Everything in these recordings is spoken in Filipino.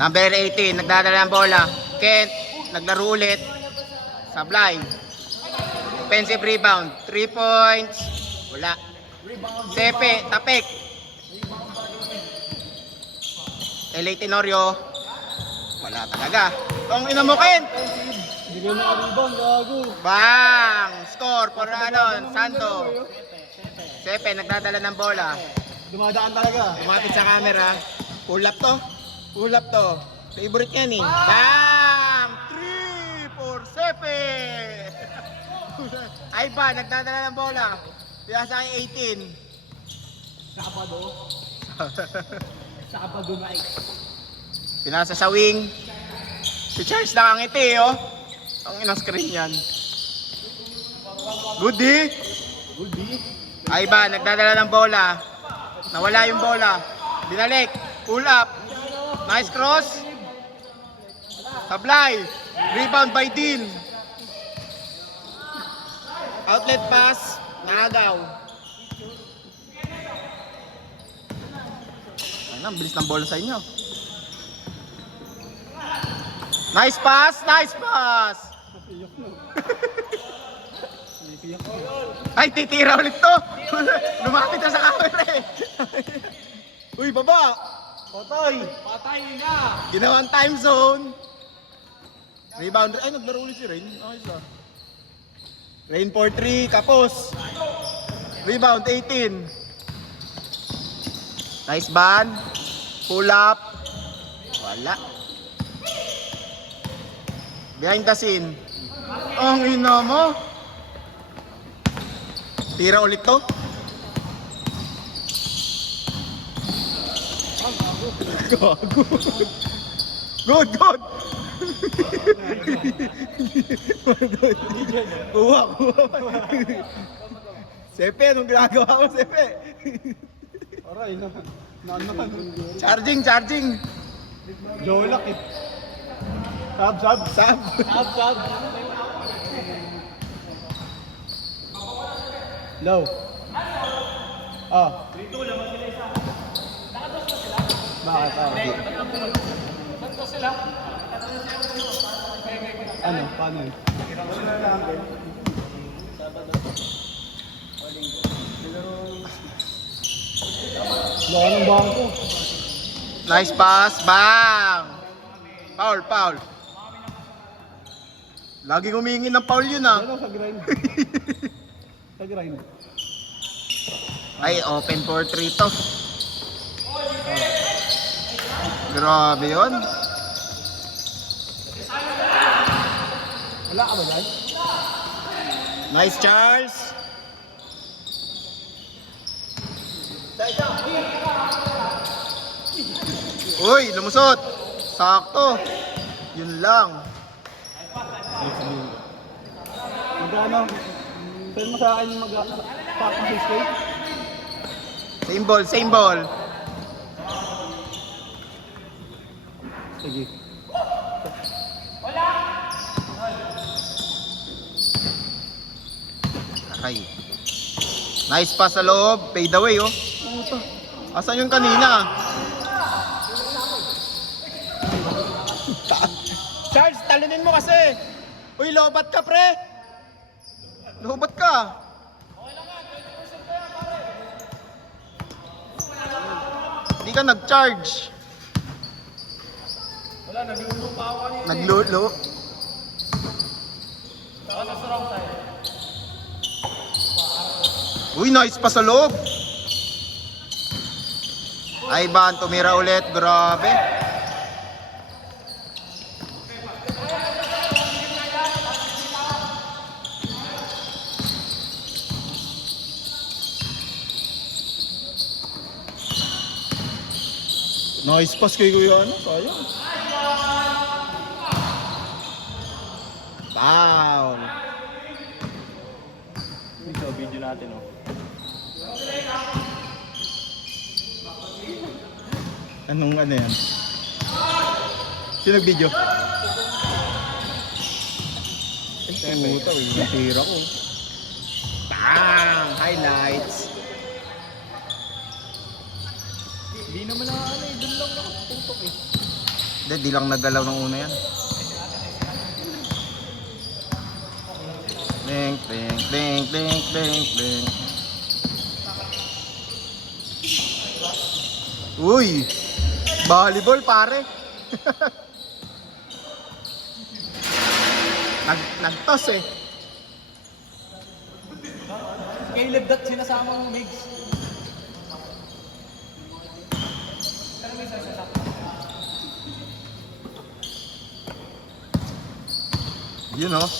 Number 18, nagdadala ng bola. Kent, naglaro ulit. Sablay. Offensive rebound. 3 points. Wala. Sepe, Tapek. LA Tenorio. Wala talaga. Kung ina mo, Kent. Hindi ka nakaribang, gago. Bang! Score for Sando. Sepe, nagdadala ng bola. Dumadaan talaga. Lumapit sa camera. Pull up to. Pull up to. Favorite yan eh. Bang! 3 for Sepe. Ay ba, nagdadala ng bola. Piyasa ay 18. Sabado night. Pinasa sa wing. Si Charles nakangiti oh. Ang inang screen yan. Good D. Good B. Ay ba, nagdadala ng bola. Nawala yung bola. Binalik. Pull up. Nice cross. Sablay. Rebound by Dean. Outlet pass. Naagaw. Ayun, ang bilis ng bola sa inyo. Nice pass. Nice pass. Ay, titira ulit to. Lumapit na sa camera eh. Uy, baba. Patay. Patay na. Ginawang time zone. Rebound. Ay, naglaro ulit si Rain. Ayos ah. Rain for 3. Kapos. Rebound 18. Nice ban. Pull up. Wala. Behind the scene. Ang ina mo. Tira ulit to. Gago. Good, good. Kuha. Sepe, anong ginagawa mo, Sepe? Aray na. Charging, charging. Jolak eh. Sab. Sab. Low. Dito lang sila isa. Bakit? Saan sila? Ano? Paano yun? Laka ng bangko. Nice pass, bang! Foul, foul. Lagi humingi ng foul yun ah. Ano sa grind? Sa grind. Ay, open for 3 to. Grabe yun. Wala ka ba dyan? Nice, Charles. Uy, lumusot. Sakto. Yun lang. Magkano? Send mo sa akin yung mag-pack-assist ko. Same ball, same ball. Sige. Ay. Nice pass sa loob. Fade away oh. Asan yung kanina? Charles, talunin mo kasi. Uy, lobat ka pre. Lobat ka. Hindi ka nag-charge. Wala, nagluluto pa ako kanina. Naglulo. Uy, nice pa sa loob. Ay, Van, tumira ulit. Grabe. Nice pass kay Kuya ano, sayang. Foul. Ito, video natin oh. Anong ano yan? Sino nag-video? Ay, puta, natira ko. Highlights. Hindi naman na ano eh, dun lang nakatutok eh. Hindi, di lang nagalaw ng una yan. Ding, ding, ding, ding, ding, ding. Uy! Volleyball pare. Nagtos eh. Caleb that sinasama mo, Migs. Yun oh.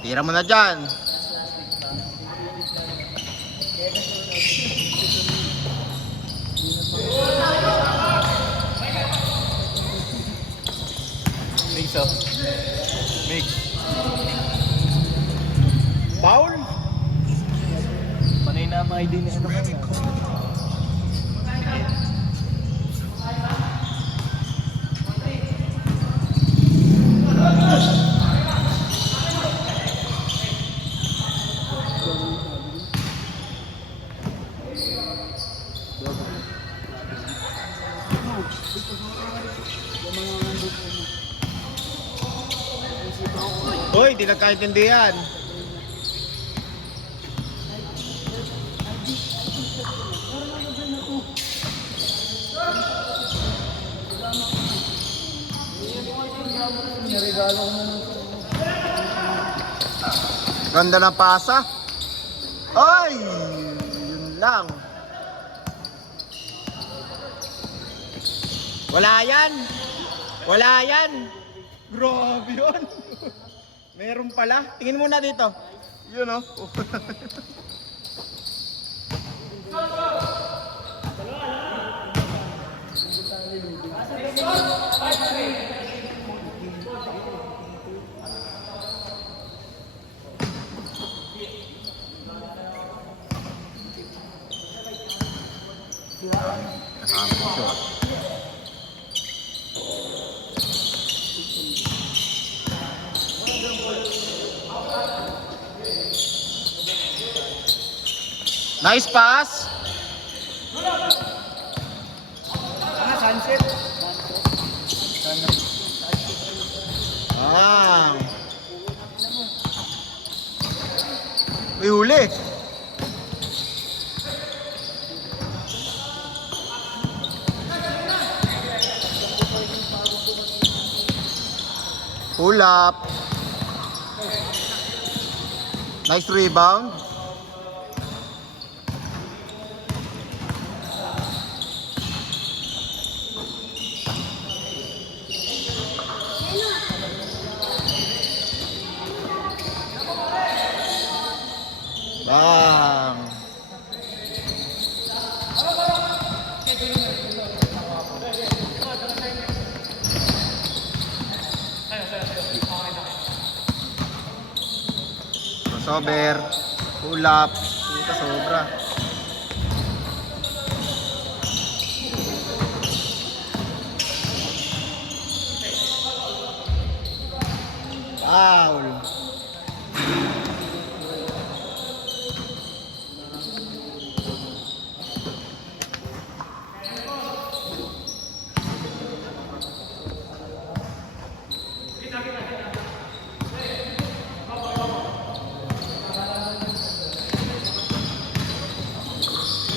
Tira mo na dyan. Migs oh. Migs. Foul? Panay na mga idea ni ano ka na. Hoy, di nagkaintindihan. Ganda ng pasa. Ay! Yun lang. Wala yan. Wala yan. Grabe yun. Meron pala. Tingin muna dito. Yun oh. Nice pass. Sunset. Ah. May huli. Pull up. Nice rebound. Bang. Crossover, pull up, puta sobra. Foul.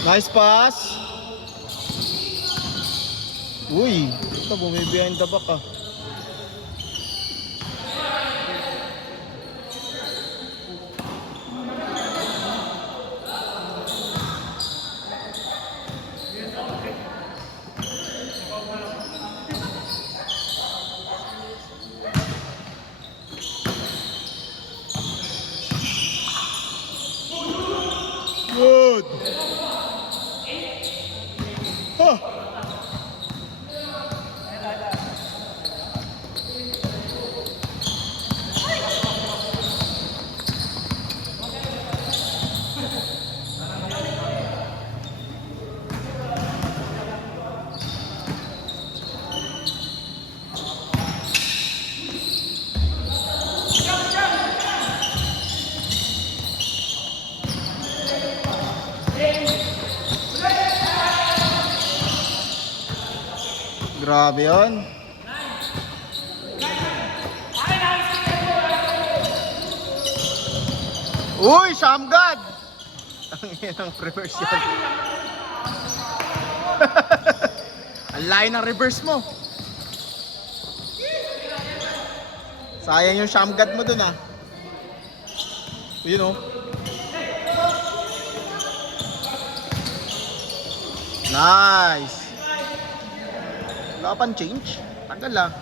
Nice pass. Uy, ito behind the back ah. Good. Huh. Grabe yun. Uy, Shamgad! Ang inang reverse yan. Ang layo ng reverse mo. Sayang yung Shamgad mo dun ah. You know. Nice. Wala pang change. Tagal ah.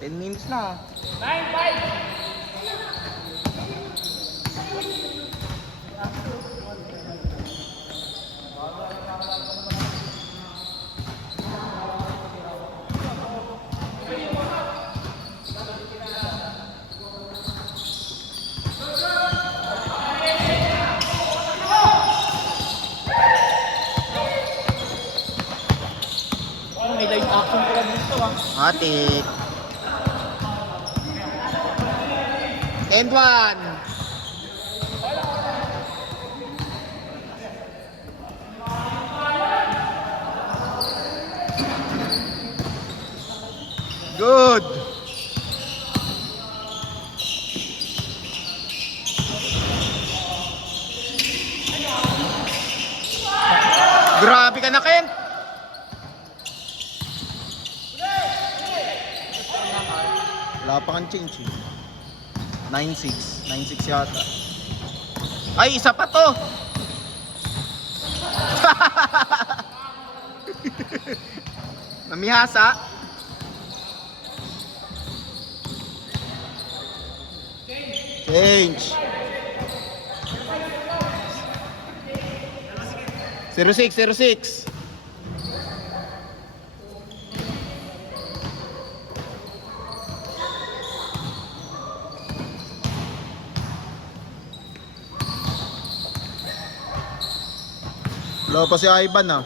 10 minutes na ah. 9-5. May live action pala dito ah. Matik. And one. Good. Grabe ka na, Kent. Wala pa kang change eh. 9-6. 9-6 yata. Ay, isa pa to. Namihasa. Change. 06. Wala pa si Ivan ah.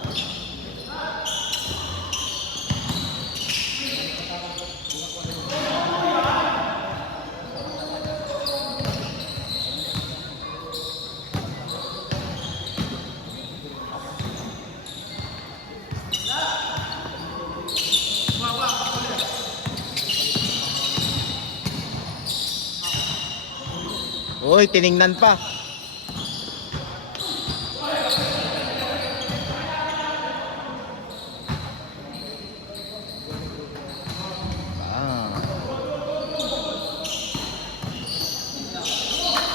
Uy, tiningnan pa.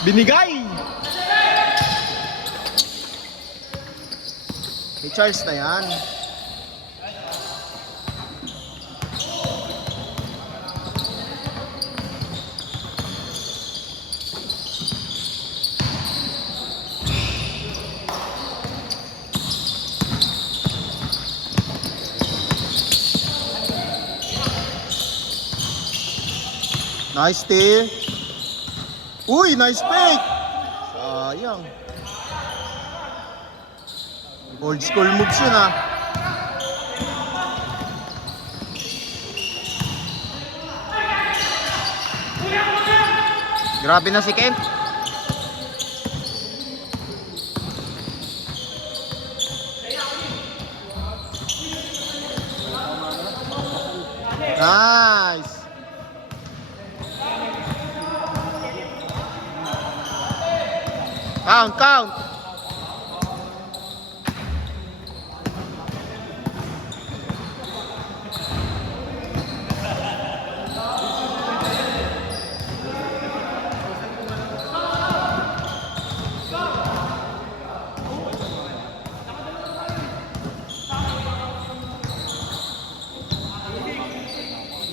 Binigay! May Charles na yan. Nice steal. Uy, nice fake! Sayang. Old school moves yun ah. Grabe na si Kent. Nice. Count.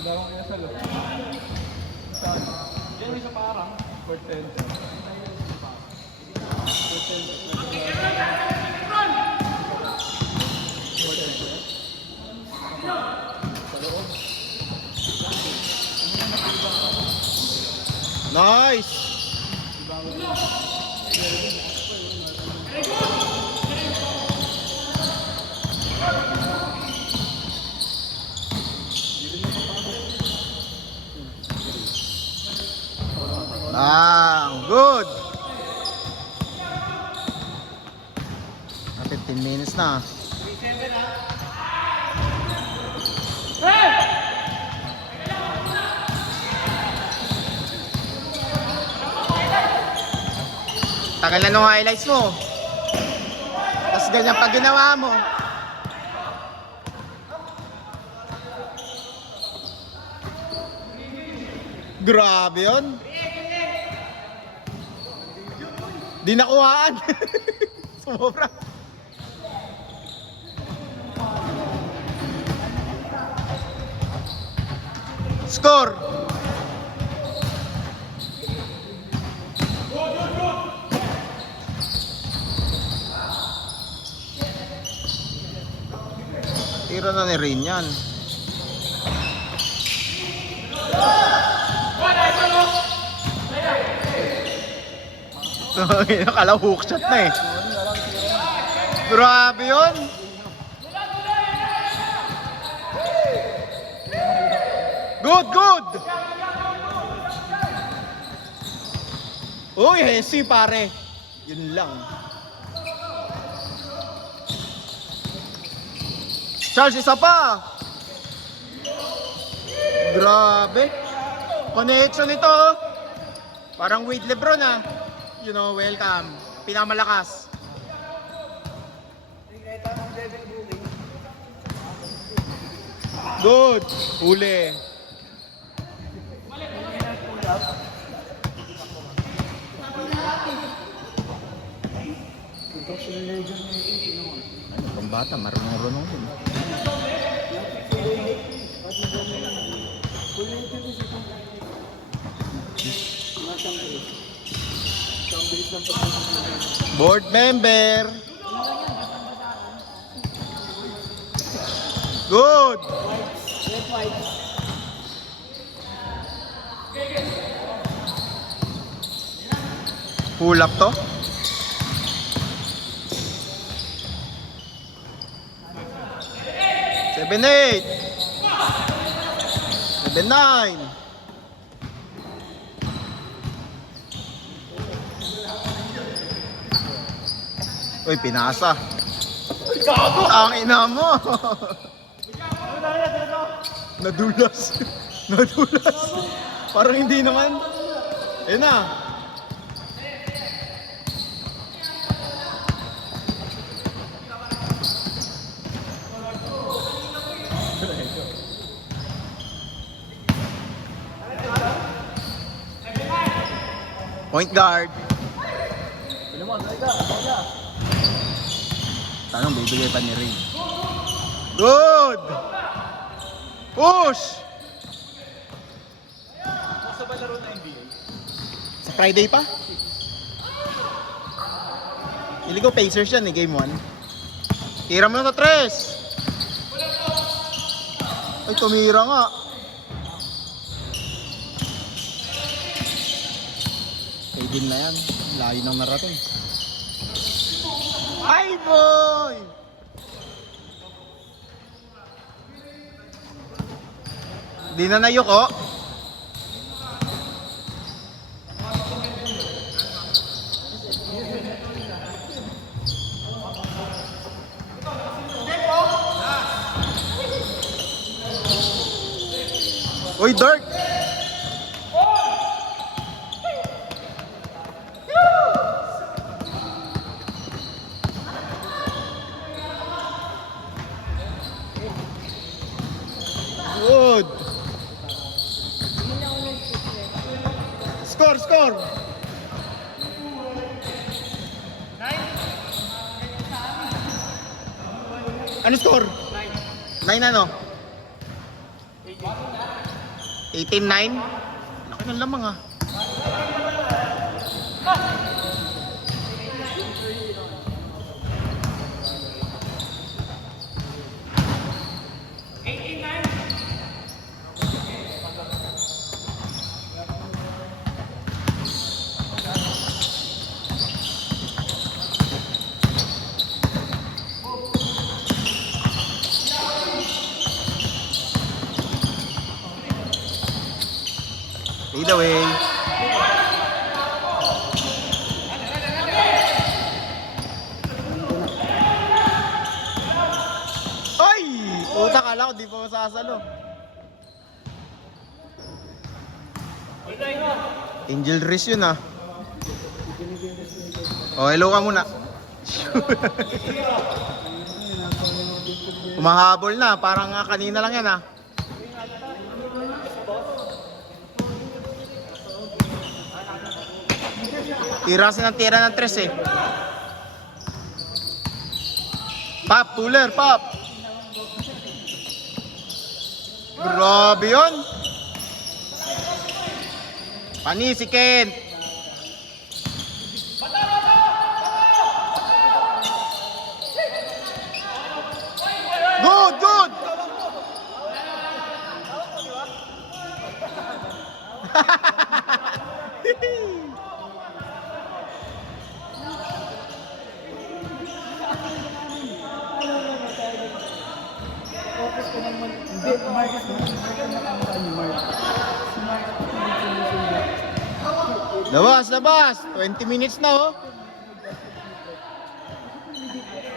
Dalawang inasal. Diyan may isa parang. Court 10. Nice. Good. 15 minutes na. Tagal na nung highlights mo. Tapos ganyan pag ginawa mo. Grabe yun. Di nakuhaan. Sumobra. Score. Tira na ni Rain yan. Nakala hook shot na eh. Grabe yun. Good, good. Uy, Hesi pare. Yun lang. Charles, isa pa. Grabe. Connection ito. Parang Wade Lebron ah. You know, welcome. Pinamalakas. Good. Huli. Ang bata, marunong yun. Board member. Good. Pull up to. Seven, 8. 7, 9. Uy, pinasa. Ang ina mo. Nadulas. Nadulas. Parang hindi naman. Ayun na. Point guard. Tanong, bibigay pa ni Ray. Good! Push! Sa ba laro na NBA? Sa Friday pa? Hindi ko Pacers yan eh, game 1. Tira mo na sa 3. Ay, tumira nga. Pwede na yan. Layo ng narating. Ay, boy! Di na nayuko. Uy, Dirk! Good! Score, score! 9. Ano score? 9 ano? 18-9? Laki ng lamang ah. Fade away. Ay! Puta, kala ko di pa masasalo. Angel Riz yun ah. Oh, hello ka muna. Humahabol na, parang kanina lang yan ah. Tira kasi ng tira ng tres eh. Pop, Tuller, pop. Grabe yun. Pani si Kent. Good, good. Focus ko naman. Hindi, Marcus naman. Labas, labas. 20 minutes na oh.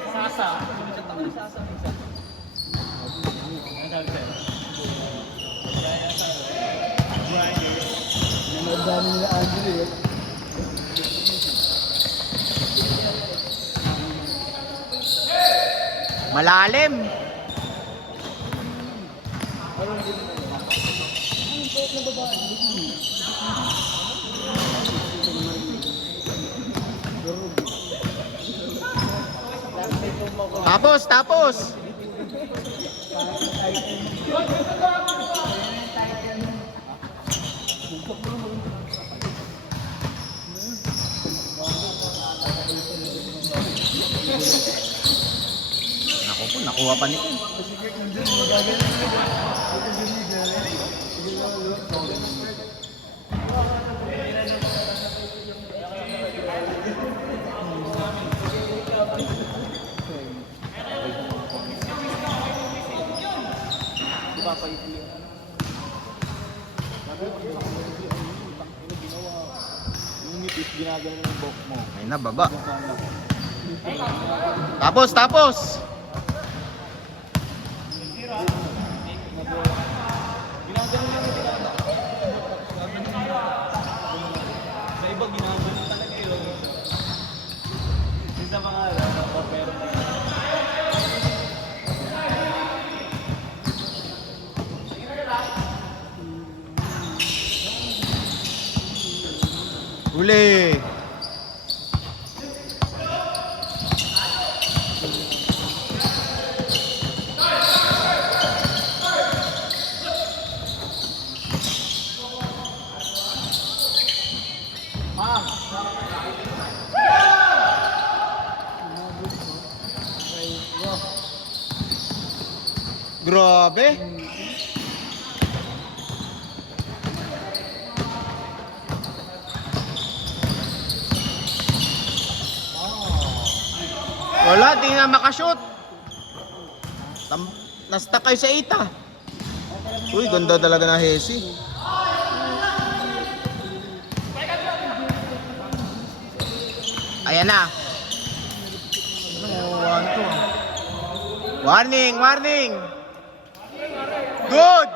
Sasa. Ang dami nila Andrew eh. Malalim. Tapos, tapos. Naku po, nakuha pa ni Ken. Ginagano ng box mo. Ay na, baba. Tapos, tapos. Sa iba ginagano talaga yun. Sa mga pero Huli. Grabe. Wala, di na makashoot. Nasta kayo sa ita. Uy, ganda talaga na Hesi. Ayan na. Oh, 1-2. Warning, warning. Good.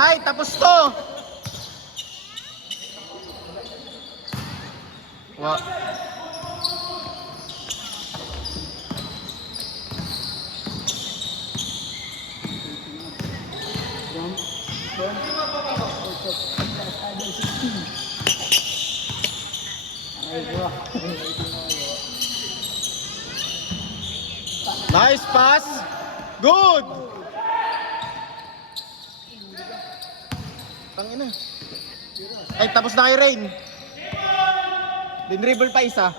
Ay, tapos to. Wa. Nice pass. Good. Tangina. Ay, tapos na kay Rain. Din-dribble pa isa.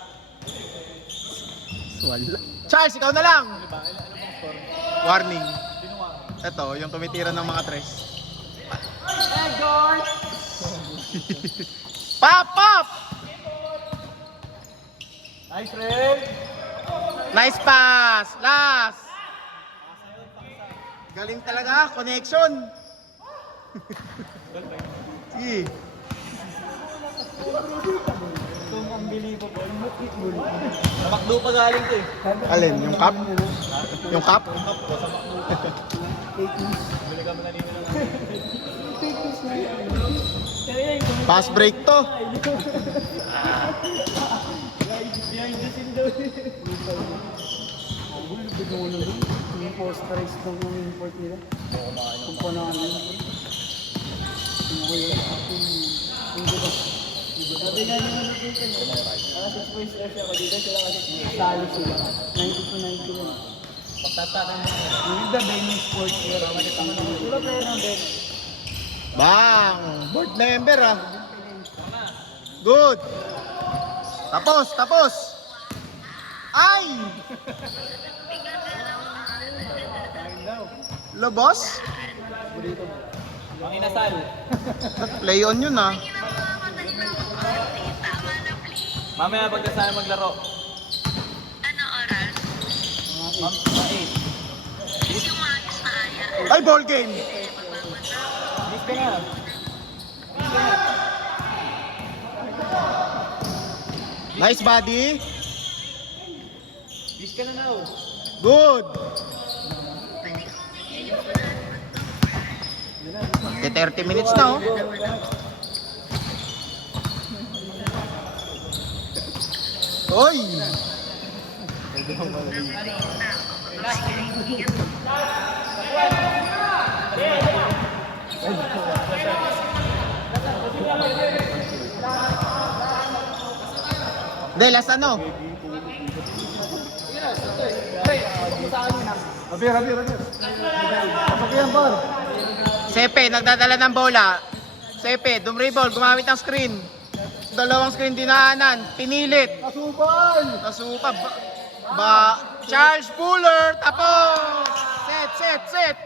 Wala. Charles, ikaw na lang. Warning. Ito, yung tumitira ng mga tres. Pop, pop! Nice, Red! Nice pass. Last. Galing talaga. Connection. Sige. Itong unbelievable. Basketball. Makdo pa galing to eh. Alin? Yung cup? Yung cup? Fast break to. Yung post-price ng import nila. Kung paano ano yun. Sabi nga nyo ano dito nyo. Kasi first year siya dito sila kasi talo sila. 90 to 90 lang. Pagtatakan mo. Yung iba Benny Sports year. Wala pero ng Benny. Bang! Board member ah. Good. Tapos, tapos. Ay! Lobos? Ang inasal. Play on yun ah. Mamaya pagkasama maglaro. Ano oras? Ma'am, 8. Yung maayos na aya. Ay, ball game. Miss ka na. Nice body. Miss ka na now. Good. Okay, 30 minutes na oh. Oy! De, last ano? Rabi. Kapag yan, par. Sepe, nagdadala ng bola. Sepe, dumribol, gumamit ng screen. Dalawang screen dinaanan, pinilit. Kasubal! Nasupa. Charles Fuller, tapos! Set.